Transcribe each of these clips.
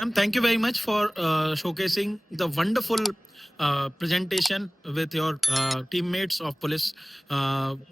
Thank you very much for showcasing the wonderful presentation with your teammates of police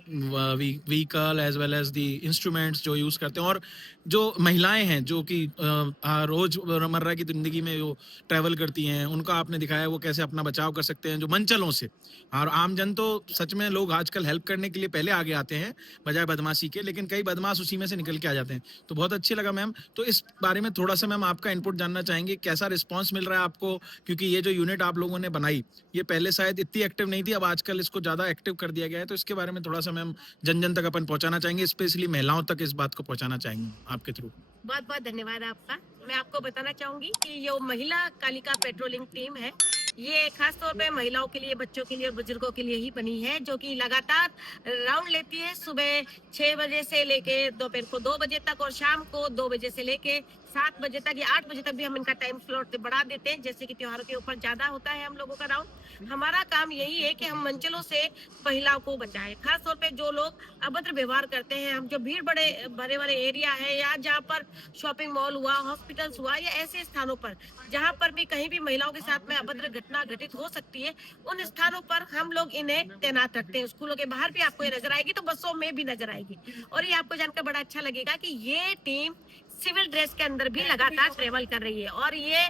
vehicle as well as the instruments जो use करते हैं और जो महिलाएं हैं जो कि रोजमर्रा की जिंदगी में जो ट्रैवल करती हैं उनका आपने दिखाया वो कैसे अपना बचाव कर सकते हैं जो मनचलों से। और आमजन तो सच में लोग आजकल हेल्प करने के लिए पहले आगे आते हैं बजाय बदमाशी के, लेकिन कई बदमाश उसी में से निकल के आ जाते हैं। तो बहुत अच्छी लगा मैम। तो इस बारे में थोड़ा सा मैम आपका इनपुट जानना चाहेंगे, कैसा रिस्पांस मिल रहा है आपको? क्योंकि ये जो यूनिट आप लोगों ने बनाई ये पहले शायद इतनी एक्टिव नहीं थी, अब आजकल इसको ज्यादा एक्टिव कर दिया गया है। तो इसके बारे में थोड़ा सा मैम जन जन तक अपन पहुंचाना चाहेंगे, स्पेशली महिलाओं तक इस बात को पहुंचाना चाहेंगे आपके थ्रू। बहुत बहुत धन्यवाद आपका। मैं आपको बताना चाहूंगी कि ये महिला कालिका पेट्रोलिंग टीम है, ये खास तौर पे महिलाओं के लिए, बच्चों के लिए और बुजुर्गों के लिए ही बनी है, जो कि लगातार राउंड लेती है सुबह 6 बजे से लेके दोपहर को 2 बजे तक और शाम को 2 बजे से लेके 7 बजे तक या 8 बजे तक भी हम इनका टाइम स्लॉट बढ़ा देते हैं। जैसे कि त्योहारों के ऊपर ज्यादा होता है हम लोगों का राउंड। हमारा काम यही है कि हम मंचलों से महिलाओं को बचाएं, खास तौर पे जो लोग अभद्र व्यवहार करते हैं। हम जो भीड़ भरे भरे एरिया है या जहाँ पर शॉपिंग मॉल हुआ, हॉस्पिटल्स हुआ या ऐसे स्थानों पर जहाँ पर भी कहीं भी महिलाओं के साथ में अभद्र घटना घटित हो सकती है, उन स्थानों पर हम लोग इन्हें तैनात रखते हैं। स्कूलों के बाहर भी आपको ये नजर आएगी, तो बसों में भी नजर आएगी। और ये आपको जानकर बड़ा अच्छा लगेगा कि ये टीम सिविल ड्रेस के अंदर भी लगातार ट्रेवल कर रही है और ये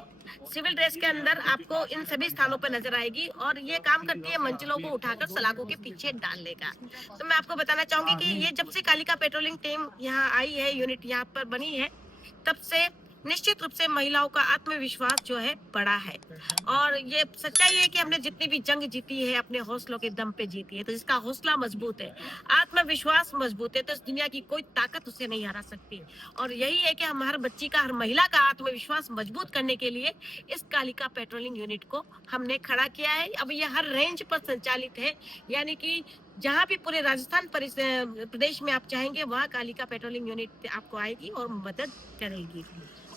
सिविल ड्रेस के अंदर आपको इन सभी स्थानों पर नजर आएगी और ये काम करती है मंजिलों को उठाकर सलाखों के पीछे डालने का। तो मैं आपको बताना चाहूंगी कि ये जब से कालिका पेट्रोलिंग टीम यहाँ आई है, यूनिट यहाँ पर बनी है, तब से निश्चित रूप से महिलाओं का आत्मविश्वास जो है बढ़ा है। और ये सच्चाई है कि हमने जितनी भी जंग जीती है अपने हौसलों के दम पे जीती है। तो जिसका हौसला मजबूत है, आत्मविश्वास मजबूत है, तो इस दुनिया की कोई ताकत उसे नहीं हरा सकती। और यही है कि हम हर बच्ची का, हर महिला का आत्मविश्वास मजबूत करने के लिए इस कालिका पेट्रोलिंग यूनिट को हमने खड़ा किया है। अब ये हर रेंज पर संचालित है, यानी कि जहाँ भी पूरे राजस्थान प्रदेश में आप चाहेंगे वहाँ कालिका पेट्रोलिंग यूनिट आपको आएगी और मदद करेगी।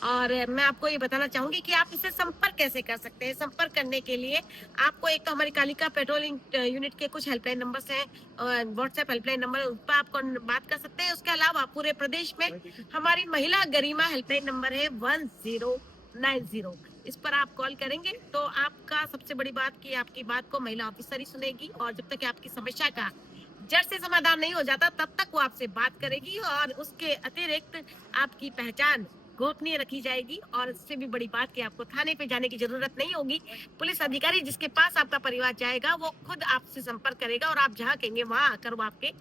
और मैं आपको ये बताना चाहूंगी कि आप इससे संपर्क कैसे कर सकते हैं। संपर्क करने के लिए आपको एक तो हमारी कालिका पेट्रोलिंग यूनिट के कुछ हेल्पलाइन नंबर्स हैं, व्हाट्सएप हेल्पलाइन नंबर, उस पर आप बात कर सकते हैं। उसके अलावा पूरे प्रदेश में हमारी महिला गरिमा हेल्पलाइन नंबर है 1090। इस पर आप कॉल करेंगे तो आपका सबसे बड़ी बात कि आपकी बात को महिला ऑफिसर ही सुनेगी और जब तक आपकी समस्या का जड़ से समाधान नहीं हो जाता तब तक वो आपसे बात करेगी और उसके अतिरिक्त आपकी पहचान गोपनीय रखी जाएगी। और इससे भी बड़ी बात कि आपको थाने पे जाने की जरूरत नहीं होगी। पुलिस अधिकारी जिसके पास आपका परिवार जाएगा वो खुद आपसे संपर्क करेगा और आप जहाँ कहेंगे वहां आकर वो आपके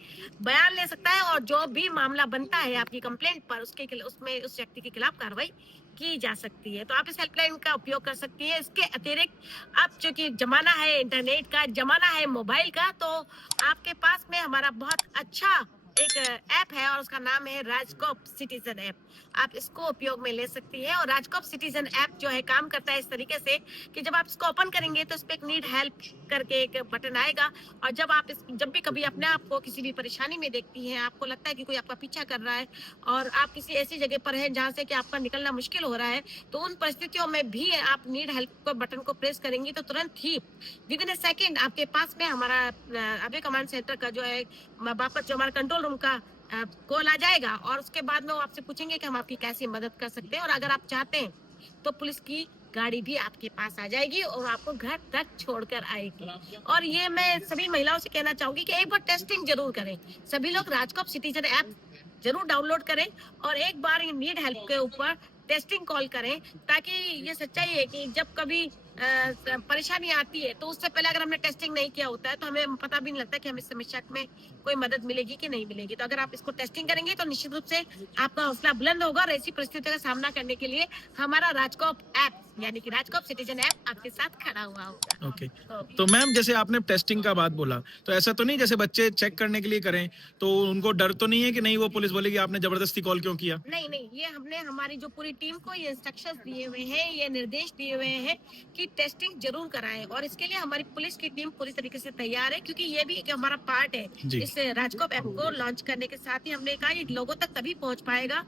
बयान ले सकता है और जो भी मामला बनता है आपकी कंप्लेंट पर उसमें उस व्यक्ति के खिलाफ कार्रवाई की जा सकती है। तो आप इस हेल्पलाइन का उपयोग कर सकती है। इसके अतिरिक्त अब चूंकि जमाना है इंटरनेट का, जमाना है मोबाइल का, तो आपके पास में हमारा बहुत अच्छा एक ऐप है और उसका नाम है राजकोप सिटीजन ऐप। आप इसको उपयोग में ले सकती है। और राजकोप सिटीजन ऐप जो है काम करता है इस तरीके से कि जब आप इसको ओपन करेंगे तो इस पे एक नीड हेल्प करके एक बटन आएगा और जब भी कभी अपने आप को किसी भी परेशानी में देखती हैं, आपको लगता है कि कोई आपका पीछा कर रहा है और आप किसी ऐसी जगह पर हैं जहाँ से कि आपका निकलना मुश्किल हो रहा है, तो उन परिस्थितियों में भी आप नीड हेल्प को बटन को प्रेस करेंगी तो तुरंत ही विद इन ए सेकेंड आपके पास में हमारा अभय कमांड सेंटर का जो है वापस जो हमारा कंट्रोल रूम का कॉल आ जाएगा और उसके बाद में वो आपसे पूछेंगे कि हम आपकी कैसी मदद कर सकते हैं। और अगर आप चाहते हैं तो पुलिस की गाड़ी भी आपके पास आ जाएगी और आपको घर तक छोड़कर आएगी। और ये मैं सभी महिलाओं से कहना चाहूंगी कि एक बार टेस्टिंग जरूर करें। सभी लोग राजकोप सिटीजन ऐप जरूर डाउनलोड करें और एक बार नीड हेल्प के ऊपर टेस्टिंग कॉल करें, ताकि ये सच्चाई है कि जब कभी परेशानी आती है तो उससे पहले अगर हमने टेस्टिंग नहीं किया होता है तो हमें पता भी नहीं लगता कि हमें इस समस्या में कोई मदद मिलेगी कि नहीं मिलेगी। तो अगर आप इसको टेस्टिंग करेंगे तो निश्चित रूप से आपका हौसला बुलंद होगा और ऐसी परिस्थितियों का सामना करने के लिए हमारा राजकोप ऐप यानी कि राजकोप सिटीजन ऐप आपके साथ खड़ा हुआ होगा। ओके। तो मैम जैसे आपने टेस्टिंग का बात बोला, तो ऐसा तो नहीं जैसे बच्चे चेक करने के लिए करें तो उनको डर तो नहीं है कि नहीं वो पुलिस बोलेगी आपने जबरदस्ती कॉल क्यों किया? नहीं नहीं, ये हमने हमारी जो पूरी टीम को ये इंस्ट्रक्शंस दिए हुए हैं, ये निर्देश दिए हुए हैं कि टेस्टिंग जरूर कराएं और इसके लिए हमारी पुलिस की टीम पूरी तरीके से तैयार है, क्योंकि ये भी एक हमारा पार्ट है। इस राजकोप ऐप को लॉन्च करने के साथ ही हमने कहा ये लोगों तक तभी पहुंच पाएगा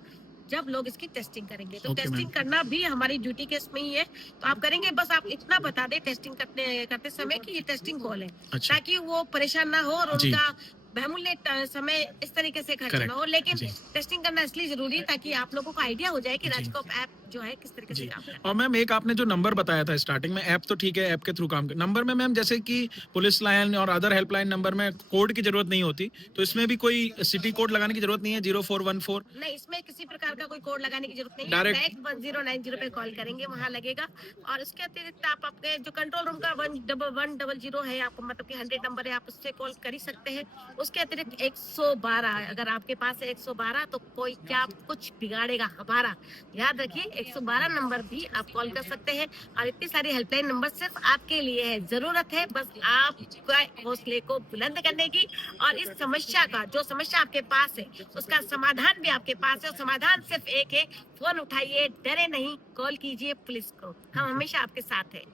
जब लोग इसकी टेस्टिंग करेंगे। तो टेस्टिंग करना भी हमारी ड्यूटी के इसमें ही है। तो आप करेंगे, बस आप इतना बता दें टेस्टिंग करते समय कि ये टेस्टिंग कॉल है, ताकि वो परेशान ना हो और उनका बहुमूल्य समय इस तरीके से खर्च ना हो। लेकिन टेस्टिंग करना इसलिए जरूरी है ताकि आप लोगों को आइडिया हो जाए कि राजकोप ऐप जो है किस तरीके से जी। काम करता और मैम एक आपने जो नंबर बताया था स्टार्टिंग में, ऐप तो ठीक है, ऐप के थ्रू काम कर, नंबर में मैम जैसे कि पुलिस लाइन और अदर हेल्पलाइन नंबर में कोड की जरूरत नहीं होती, तो इसमें भी कोई सिटी कोड लगाने की जरूरत नहीं है, 0414? है। नहीं, इसमें किसी प्रकार का कोई कोड लगाने की जरूरत नहीं है। डायरेक्ट? डायरेक्ट 1090 पे कॉल करेंगे, वहां लगेगा। और उसके अतिरिक्त आप अपने जो कंट्रोल रूम का 11100 है, आपको मतलब कि 100 नंबर है, आप उससे कॉल कर ही सकते हैं। उसके अतिरिक्त 112, अगर आपके पास है 112, तो कोई क्या कुछ बिगाड़ेगा हमारा, याद रखिए 112 नंबर भी आप कॉल कर सकते हैं। और इतनी सारी हेल्पलाइन नंबर सिर्फ आपके लिए है। जरूरत है बस आपका हौसले को बुलंद करने की, और इस समस्या का, जो समस्या आपके पास है उसका समाधान भी आपके पास है। और समाधान सिर्फ एक है, फोन उठाइए, डरे नहीं, कॉल कीजिए पुलिस को, हम हमेशा आपके साथ हैं।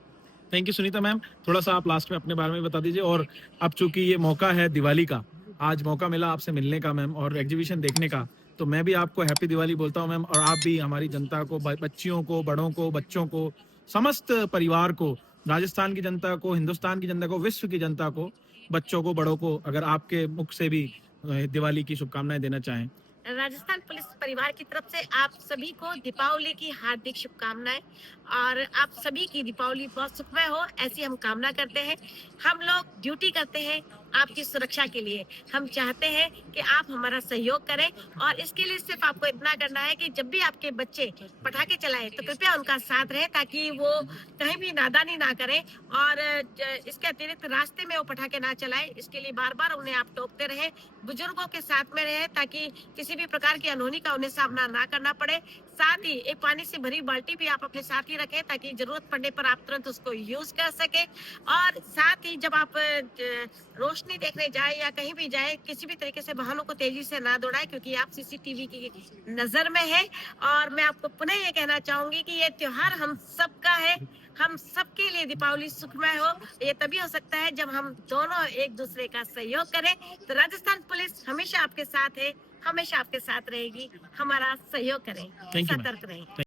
Thank you Sunita ma'am. थोड़ा सा आप लास्ट में अपने बारे में बता दीजिए, और अब चूंकि ये मौका है दिवाली का, आज मौका मिला आपसे मिलने का मैम और एग्जीबिशन देखने का, तो मैं भी आपको हैप्पी दिवाली बोलता हूँ मैम, और आप भी हमारी जनता को, बच्चियों को, बड़ों को, बच्चों को, समस्त परिवार को, राजस्थान की जनता को, हिंदुस्तान की जनता को, विश्व की जनता को, बच्चों को, बड़ों को, अगर आपके मुख से भी दिवाली की शुभकामनाएं देना चाहें। राजस्थान पुलिस परिवार की तरफ से आप सभी को दीपावली की हार्दिक शुभकामनाएं, और आप सभी की दीपावली बहुत सुखमय हो, ऐसी हम कामना करते हैं। हम लोग ड्यूटी करते हैं आपकी सुरक्षा के लिए। हम चाहते हैं कि आप हमारा सहयोग करें, और इसके लिए सिर्फ आपको इतना करना है कि जब भी आपके बच्चे पटाखे चलाएं तो कृपया उनका साथ रहे, ताकि वो कहीं भी नादानी ना करें। और इसके अतिरिक्त रास्ते में वो पटाखे ना चलाएं, इसके लिए बार बार उन्हें आप टोकते रहे। बुजुर्गों के साथ में रहे, ताकि किसी भी प्रकार की अनहोनी का उन्हें सामना ना करना पड़े। साथ ही एक पानी से भरी बाल्टी भी आप अपने साथ ही रखें, ताकि जरूरत पड़ने पर आप तुरंत उसको यूज कर सके। और साथ ही जब आप रोशनी देखने जाए या कहीं भी जाए, किसी भी तरीके से वाहनों को तेजी से ना दौड़ाए, क्योंकि आप सीसीटीवी की नजर में है। और मैं आपको पुनः ये कहना चाहूंगी कि ये त्योहार हम सबका है, हम सबके लिए दीपावली सुखमय हो। ये तभी हो सकता है जब हम दोनों एक दूसरे का सहयोग करें। तो राजस्थान पुलिस हमेशा आपके साथ है, हमेशा आपके साथ रहेगी। हमारा सहयोग करें, थैंक यू सतर्क रहें। मैम।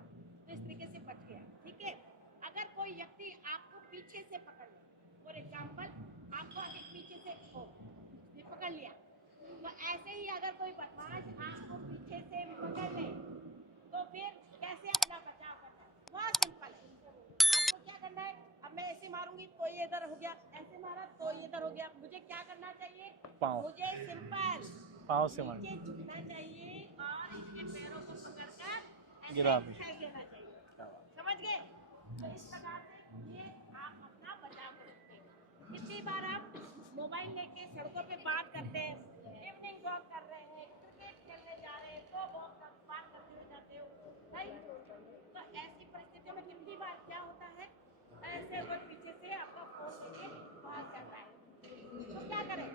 तो इस तरीके से बच गया। ठीक है, अगर कोई व्यक्ति आपको पीछे से पकड़ ले ऐसे ही अगर कोई बदमाश आपको पीछे से पकड़ ले तो फिर कैसे अपना बचाव करना है, बहुत सिंपल है। आपको क्या करना है, अब मैं ऐसे मारूंगी तो ये इधर हो गया, ऐसे मारा तो ये इधर हो गया, मुझे क्या करना चाहिए, पाँव मुझे सिंपल पाँव से मार नीचे झुकना चाहिए और इसके पैरों को पकड़कर ऐसे गिरा भी। फेंक देना चाहिए। क्या बात। समझ गए? तो इस प्रकार से ये आप अपना बचाव कर सकते हैं। कितनी बार आप मोबाइल लेके सड़कों पे बात करते हैं, इवनिंग वॉक कर रहे हैं, क्रिकेट खेलने जा रहे हैं, तो बात करते हुए जाते हो, राइट? तो ऐसी परिस्थितियों में कितनी बार क्या होता है, ऐसे कोई पीछे से आपका फोन लेके भाग जाता है, तो क्या करें?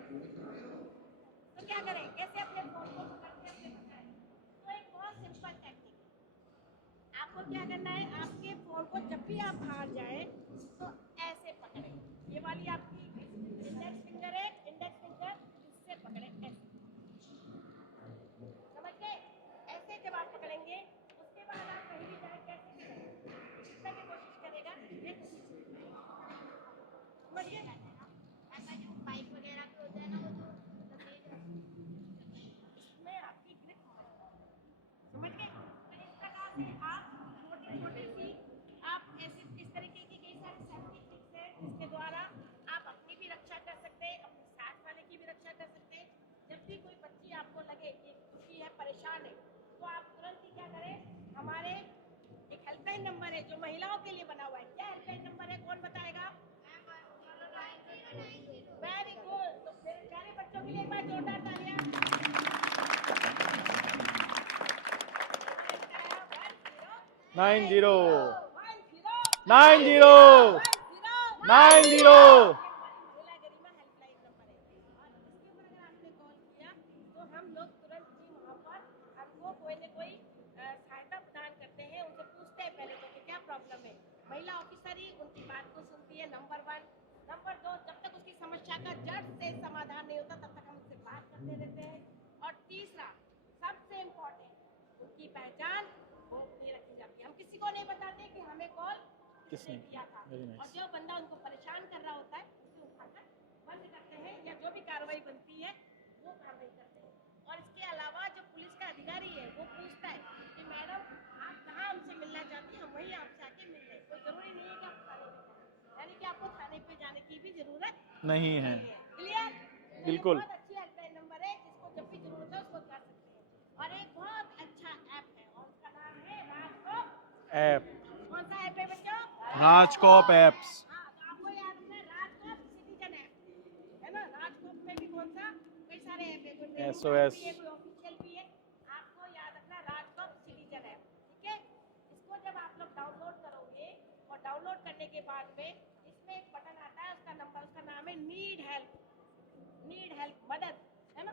तो क्या करें, कैसे अपने फोन को पकड़ के अपने बचाएं? तो एक बहुत सिंपल टेक्निक है। आपको क्या करना है, आपके फोन को जब भी आप बाहर जाए तो ऐसे पकड़े, ये वाली आपकी इंडेक्स फिंगर है, इंडेक्स फिंगर इससे पकड़े ऐसे, समझ गए? ऐसे जब आप पकड़ेंगे उसके बाद आप कहीं भी जाए कैसे भी जाए, जितना की कोशिश करेगा ये तो पीछे नहीं जाएगा। समझ गए? ऐसा जो बाइक वगैरह पे होता है ना, वो जो इसमें आपकी ग्रिप समझ गए? तो इस प्रकार से आप छोटी छोटी सी आप ऐसे इस तरीके की कई सारे सेफ्टी ट्रिक्स हैं जिसके द्वारा आप अपनी भी रक्षा कर सकते हैं, अपने साथ वाले की भी रक्षा कर सकते हैं। जब भी कोई बच्ची आपको लगे कि दुखी है, परेशान है, तो आप तुरंत ही क्या करें, हमारे एक हेल्पलाइन नंबर है जो महिलाओं के लिए बना हुआ है। क्या हेल्पलाइन नंबर है, कौन बताएगा? Very good. तो मेरे प्यारे बच्चों के लिए एक बार जोरदार तालियां। 90 90 90 90 महिला गरिमा हेल्पलाइन नंबर है और इसके ऊपर अगर आपने कॉल किया तो हम लोग तुरंत ही वहाँ पर हमको कोई न कोई सहायता प्रदान करते हैं, उनसे पूछते हैं पहले तो कि क्या प्रॉब्लम है। महिला ऑफिसर ही उनकी बात को सुनती है, नंबर 1। नंबर 2, जब तक उसकी समस्या का जड़ से समाधान नहीं होता तब तक हम उससे बात करते रहते हैं। और तीसरा सबसे इम्पोर्टेंट, उनकी पहचान गोपनीय रखी जाती है। हम किसी को नहीं बताते कि हमें कॉल किसने किया था। Very और nice. जो बंदा उनको परेशान कर रहा होता है उसे उठाकर बंद करते हैं या जो भी कार्रवाई बनती है वो कार्रवाई करते हैं। और इसके अलावा जो पुलिस का अधिकारी है वो पूछता है कि मैडम आप कहाँ हमसे मिलना चाहती हैं, हम वहीं आपसे आके मिल रहे हैं। कोई जरूरी नहीं है कि आप थाने पे जाए, यानी कि आपको थाने पे जाने की भी जरूरत नहीं है। क्लियर? बिल्कुल। बहुत अच्छी हेल्पलाइन नंबर है जिसको जब भी जरूरत है उसको कर सकते हैं। और एक बहुत अच्छा ऐप है और उसका नाम है राजकोप ऐप कौन सा ऐप है बच्चों? राजकॉप एप्स। हाँ, तो आपको याद रखना है राजकोप सिटीजन ऐप, है ना? राजकोप में भी कौन सा कई सारे ऐप है, कोई ट्रेनिंग का SOS भी है, कोई ऑफिशियल भी है। आपको याद रखना राजकोप सिटीजन ऐप, ठीक है? इसको जब आप लोग डाउनलोड करोगे और डाउनलोड करने के बाद में इसमें एक बटन आता है, उसका नंबर, उसका नाम है नीड हेल्प, मदद, है ना?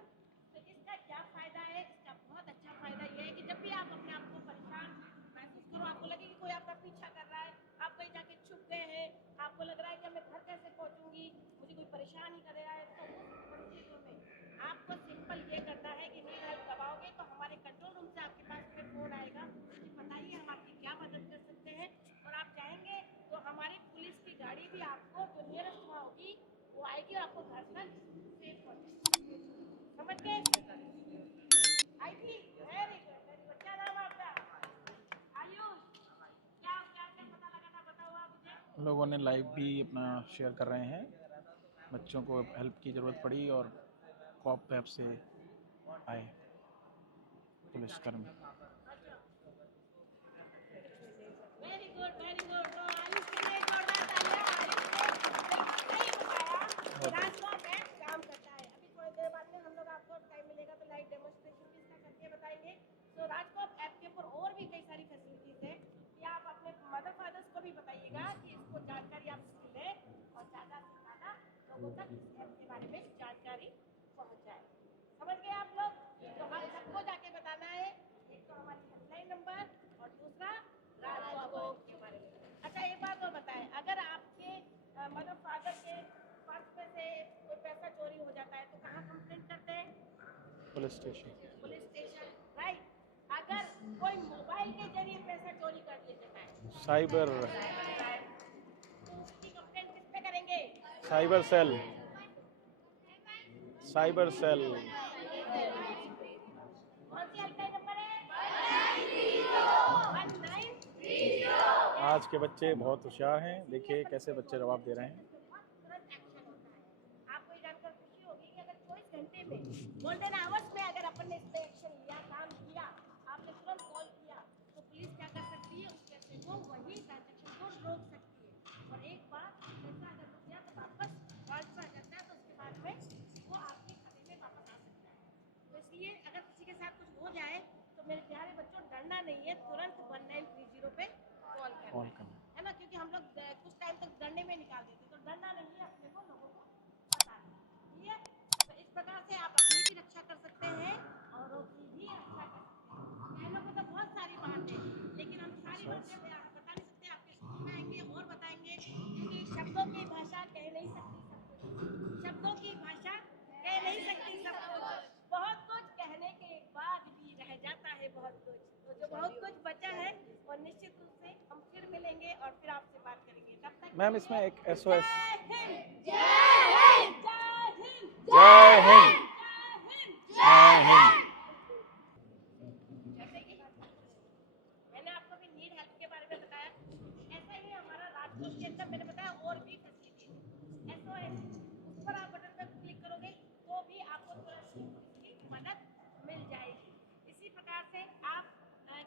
तो इसका क्या फायदा है? इसका बहुत अच्छा फायदा ये है कि जब भी आप अपने आप को परेशान महसूस करो, आपको लगे कि कोई आपका पीछा कर रहा है, आप कहीं जाके छुप गए हैं, आपको लग रहा है कि मैं घर कैसे पहुंचूंगी, मुझे कोई परेशान ही कर रहा है, तो उस परिस्थितियों में आपको सिंपल ये करना है कि नीड हेल्प दबाओगे तो हमारे कंट्रोल रूम से आपके पास में फोन आएगा कि बताइए हम आपकी क्या मदद कर सकते हैं। और आप चाहेंगे तो हमारी पुलिस की गाड़ी भी आपको जो नियरेस्ट वहाँ होगी वो आएगी और आपको घर तक सेफ कर देगी। समझ गए? आई थी? Very good. क्या नाम है आपका? आयुष। क्या क्या क्या पता लगा था, बताओ आप मुझे। लोगों ने लाइव भी अपना शेयर कर रहे हैं। बच्चों को हेल्प की ज़रूरत पड़ी और कॉप ऐप से आए पुलिसकर्मी। Very good, very good. तो आयुष के लिए जोरदार तालियां। आयुष ने बिल्कुल सही बताया कि राजकोप ऐप काम करता है। अभी थोड़ी देर बाद में हम लोग आपको टाइम मिलेगा तो लाइव डेमोन्स्ट्रेशन भी इसका करके बताएंगे। तो राजकोप ऐप के ऊपर और भी कई सारी फैसिलिटीज है कि आप अपने मदर फादर्स को भी बताइएगा कि इसको जानकारी आप इसकी लें और ज़्यादा से ज़्यादा लोगों तक इस ऐप के बारे में जानकारी पहुँच जाए। समझ गए आप लोग? तो हम सबको जाके बताना है, एक तो हमारी हेल्पलाइन नंबर और दूसरा राजकोप के बारे में। अच्छा एक बात और बताएं, अगर आपके मदर फादर के पर्स में से कोई पैसा चोरी हो जाता है तो कहाँ कंप्लेंट करते हैं? Police station. Police station, right? अगर कोई मोबाइल के जरिए पैसा चोरी कर लेता है साइबर तो उसकी कंप्लेंट किस पे करेंगे? Cyber cell cyber cell. आज के बच्चे बहुत होशियार हैं, देखिए कैसे बच्चे जवाब दे रहे हैं। तुरंत एक्शन होता है। आपको ये जानकर खुशी होगी कि अगर 24 घंटे में गोल्डन आवर्स में अगर अपन ने इस पे एक्शन लिया, काम किया, आपने तुरंत कॉल किया, तो पुलिस क्या कर सकती है, उस पैसे को वही ट्रांजेक्शन को रोक सकती है। और एक बार पैसा अगर रुक गया तो वापस ट्रांसफर करता है, तो उसके बाद में वो आपके खाते में वापस आ सकता है। तो इसलिए अगर किसी के साथ कुछ हो जाए तो मेरे प्यारे बच्चों, डरना नहीं है, तुरंत 1930 पे कॉल करना है ना, क्योंकि हम लोग कुछ टाइम तक डरने में निकाल देते, तो डरना नहीं है, अपने को लोगों को बताना है। ठीक है, तो इस प्रकार से आप अपनी भी रक्षा कर सकते हैं, औरों की भी रक्षा कर सकते हैं। कहने को तो बहुत सारी बात है, लेकिन हम सारी बातें बता नहीं सकते। आपके स्कूल में आएंगे और बताएंगे, क्योंकि शब्दों की भाषा कह नहीं सकती सब कुछ, शब्दों की भाषा कह नहीं सकती सब कुछ, बहुत कुछ कहने के बाद भी रह जाता है बहुत कुछ। तो जो बहुत कुछ बचा है, और निश्चित रूप से हम फिर मिलेंगे और फिर आपसे बात करेंगे। तब तक मैम इसमें एक SOS। जय हिंद, जय हिंद, जय हिंद, जय हिंद। जैसे कि मैंने आपको भी नीड हेल्प के बारे में बताया, ऐसा ही हमारा राजकोट के अंदर मैंने बताया और भी फैसिलिटी SOS, उस पर आप बटन पर क्लिक करोगे तो भी आपको तुरंत इसकी मदद मिल जाएगी। इसी प्रकार से आप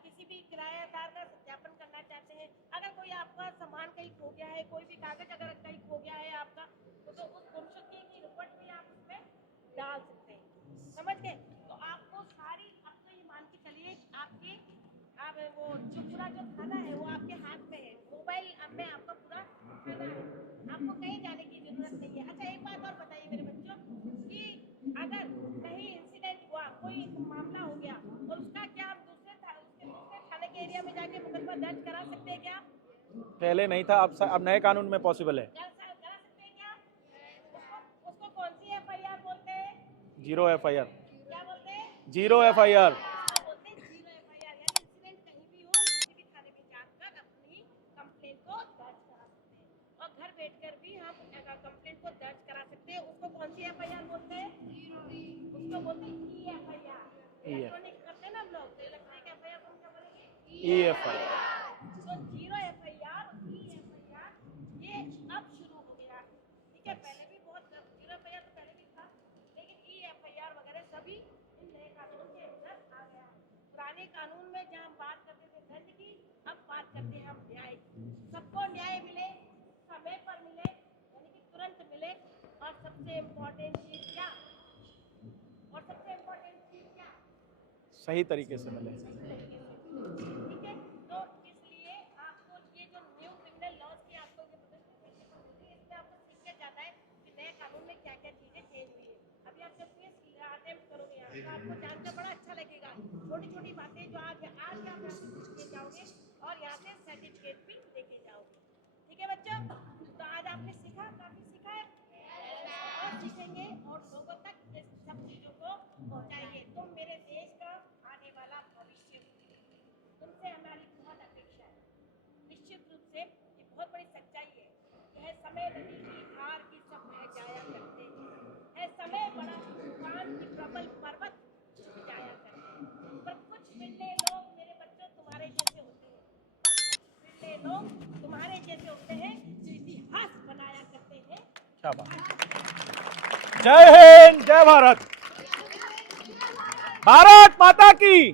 किसी भी किराएदार का सत्यापन करना चाहते हैं, अगर कोई आपका सामान कहीं खो गया है, कोई भी कागज अगर कहीं खो गया है आपका, तो उस गुमशुदगी की रिपोर्ट भी आप उसमें डाल सकते हैं। समझ गए? तो आपको सारी, अब तो ये मान के चलिए आपके, आप वो जो पूरा जो थाना है वो आपके हाथ में है, मोबाइल में आपका पूरा थाना है, आपको कहीं जाने की जरूरत नहीं है। अच्छा, एक बात और बताइए मेरे बच्चों, कि अगर कहीं इंसिडेंट हुआ, कोई मामला हो गया, और उसका क्या हम दूसरे थाने के एरिया में जाके मुकदमा दर्ज करा सकते हैं क्या? पहले नहीं था, अब नए कानून में पॉसिबल है। करा सकते हैं क्या? उसको कौन सी FIR बोलते हैं? 0 FIR। क्या बोलते हैं? 0 FIR। बोलते हैं 0 FIR, यानी इंसिडेंट कहीं भी हो, किसी भी थाने में जाकर अपनी कंप्लेंट को दर्ज करा सकते हैं, और घर बैठकर भी हम कंप्लेंट को दर्ज करा सकते हैं। उसको कौन सी FIR बोलते हैं? उसको बोलते हैं EFIR। इलेक्ट्रॉनिक करते हैं ना हम लोग, तो इलेक्ट्रॉनिक FIR को हम क्या बोलेंगे? EFIR। तो 0 FIR, EFIR ये अब शुरू हो गया है। ठीक है, पहले भी बहुत 0 FIR तो पहले भी था, लेकिन EFIR वगैरह सभी इन नए कानून के अंदर आ गया है। पुराने कानून में जहाँ हम बात करते थे दंड की, अब बात करते हैं हम न्याय की। सबको न्याय मिले, समय पर मिले, यानी कि तुरंत मिले, और सबसे इम्पोर्टेंट चीज क्या, सही तरीके से मिले। ठीक है, तो इसलिए आपको ये जो न्यू क्रिमिनल लॉज की आपको जो इसमें आपको सीख के जाता है कि नए कानून में क्या क्या चीजें चेंज हुई है। अभी आप जब अटेम्प्ट करोगे यहाँ, तो आपको जानकर बड़ा अच्छा लगेगा, छोटी छोटी बातें जो आज आप यहाँ से सीख के जाओगे, और यहाँ से सर्टिफिकेट भी लेके जाओगे। ठीक है बच्चों, तो आज आपने सीखा, काफी सीखा है, और सीखेंगे और लोगों तक इस सब चीजों को पहुँचाएंगे। तुम मेरे देश का आने वाला भविष्य, तुमसे हमारी बहुत अपेक्षा है। निश्चित रूप से ये बहुत बड़ी सच्चाई है। यह समय नदी की धार की सब बह जाया करते हैं, है समय बड़ा तूफान की प्रबल पर्वत झुक जाया करते हैं, पर कुछ बिरले लोग मेरे बच्चों तुम्हारे जैसे होते हैं, पर कुछ बिरले लोग तुम्हारे जैसे होते हैं जो इतिहास बनाया करते हैं। क्या बात। जय हिंद, जय भारत, भारत माता की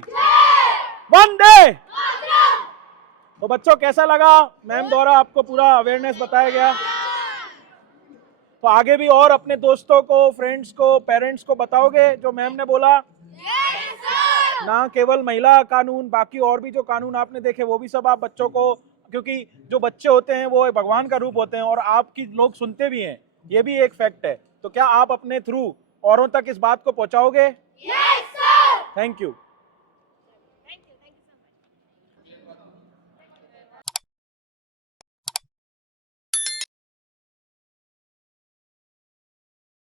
वंदे। तो बच्चों कैसा लगा? मैम द्वारा आपको पूरा अवेयरनेस बताया गया, तो आगे भी और अपने दोस्तों को, फ्रेंड्स को, पेरेंट्स को बताओगे जो मैम ने बोला? ना केवल महिला कानून, बाकी और भी जो कानून आपने देखे वो भी सब आप बच्चों को, क्योंकि जो बच्चे होते हैं वो भगवान का रूप होते हैं, और आपकी लोग सुनते भी हैं, ये भी एक फैक्ट है। तो क्या आप अपने थ्रू औरों तक इस बात को पहुंचाओगे? Thank you.